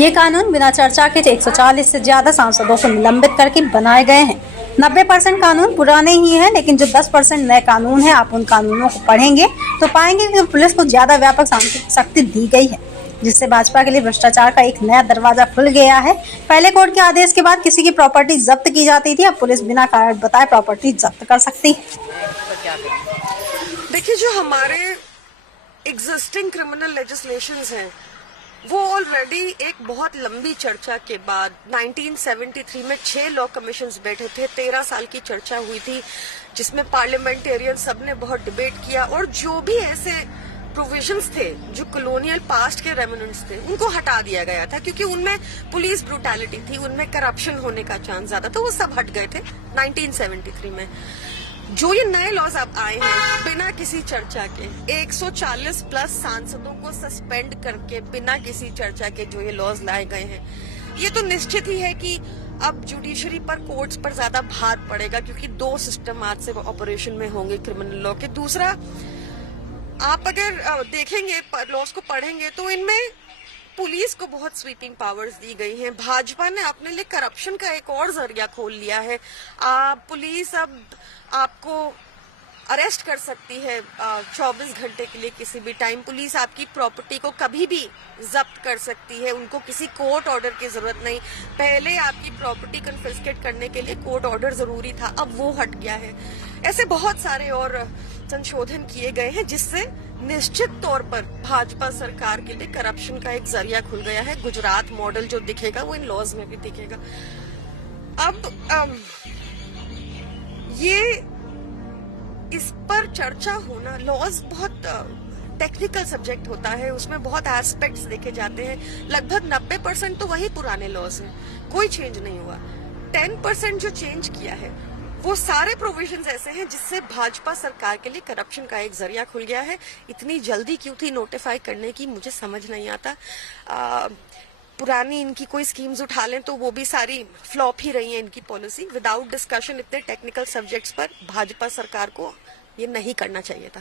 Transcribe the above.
ये कानून बिना चर्चा के 140 से ज्यादा सांसदों को निलंबित करके बनाए गए हैं। 90% कानून पुराने ही हैं, लेकिन जो 10% नए कानून हैं, आप उन कानूनों को पढ़ेंगे तो पाएंगे कि पुलिस को ज्यादा व्यापक शक्ति दी गई है, जिससे भाजपा के लिए भ्रष्टाचार का एक नया दरवाजा खुल गया है। पहले कोर्ट के आदेश के बाद किसी की प्रॉपर्टी जब्त की जाती थी, अब पुलिस बिना कारण बताए प्रॉपर्टी जब्त कर सकती है। देखिए, जो हमारे एग्जिस्टिंग क्रिमिनल लेजिस्लेशंस हैं वो ऑलरेडी एक बहुत लंबी चर्चा के बाद 1973 में 6 लॉ कमीशंस बैठे थे, 13 साल की चर्चा हुई थी, जिसमें पार्लियामेंटेरियन सबने बहुत डिबेट किया और जो भी ऐसे प्रोविजंस थे जो कॉलोनियल पास्ट के रेमिनेंट्स थे उनको हटा दिया गया था, क्योंकि उनमें पुलिस ब्रूटैलिटी थी, उनमें करप्शन होने का चांस ज्यादा था, वो सब हट गए थे 1973 में। जो ये नए लॉज अब आए हैं बिना किसी चर्चा के, 140 प्लस सांसदों को सस्पेंड करके बिना किसी चर्चा के जो ये लॉज लाए गए हैं, ये तो निश्चित ही है कि अब जुडिशरी पर, कोर्ट्स पर ज्यादा भार पड़ेगा, क्योंकि 2 सिस्टम आज से ऑपरेशन में होंगे क्रिमिनल लॉ के। दूसरा, आप अगर देखेंगे लॉज को पढ़ेंगे तो इनमें पुलिस को बहुत स्वीपिंग पावर्स दी गई हैं। भाजपा ने अपने लिए करप्शन का एक और जरिया खोल लिया है। पुलिस अब आपको अरेस्ट कर सकती है 24 घंटे के लिए, किसी भी टाइम। पुलिस आपकी प्रॉपर्टी को कभी भी जब्त कर सकती है, उनको किसी कोर्ट ऑर्डर की जरूरत नहीं। पहले आपकी प्रॉपर्टी कन्फिस्केट करने के लिए कोर्ट ऑर्डर जरूरी था, अब वो हट गया है। ऐसे बहुत सारे और संशोधन किए गए हैं, जिससे निश्चित तौर पर भाजपा सरकार के लिए करप्शन का एक जरिया खुल गया है। गुजरात मॉडल जो दिखेगा वो इन लॉज में भी दिखेगा। अब ये इस पर चर्चा होना, लॉज बहुत टेक्निकल सब्जेक्ट होता है, उसमें बहुत एस्पेक्ट्स देखे जाते हैं। लगभग 90% तो वही पुराने लॉज हैं, कोई चेंज नहीं हुआ। 10% जो चेंज किया है वो सारे प्रोविजंस ऐसे हैं जिससे भाजपा सरकार के लिए करप्शन का एक जरिया खुल गया है। इतनी जल्दी क्यों थी नोटिफाई करने की, मुझे समझ नहीं आता। पुरानी इनकी कोई स्कीम्स उठा लें तो वो भी सारी फ्लॉप ही रही है इनकी पॉलिसी। विदाउट डिस्कशन इतने टेक्निकल सब्जेक्ट्स पर भाजपा सरकार को ये नहीं करना चाहिए था।